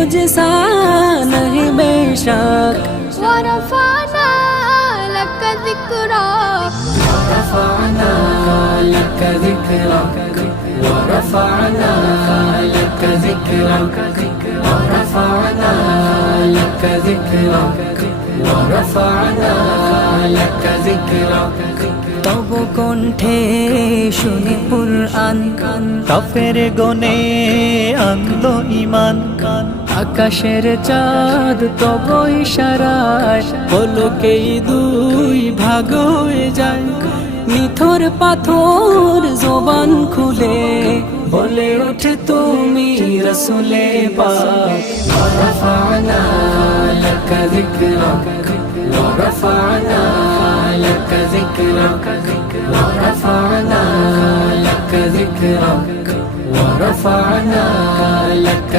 तुझसा नहीं बेशक ورفعنا لك ذكرك ورفعنا لك ذكرك ورفعنا لك ذكرك ورفعنا لك ذكرك ورفعنا لك ذكرك তব কণ্ঠে শুনি কুরআন কাফের গনে আনলো ঈমান আকাশের চাঁদ তব ইশারায় পলকেই দুই ভাগ হয়ে যায় নিথর পাথর জবান খুলে বলে ওঠে তুমি রসুলে পাক ওয়ারাফা'না লাকা যিকরাক ওয়ারাফা'না লাকা যিকরাক ওয়ারাফা'না লাকা যিকরাক ওয়ারাফা'না লাকা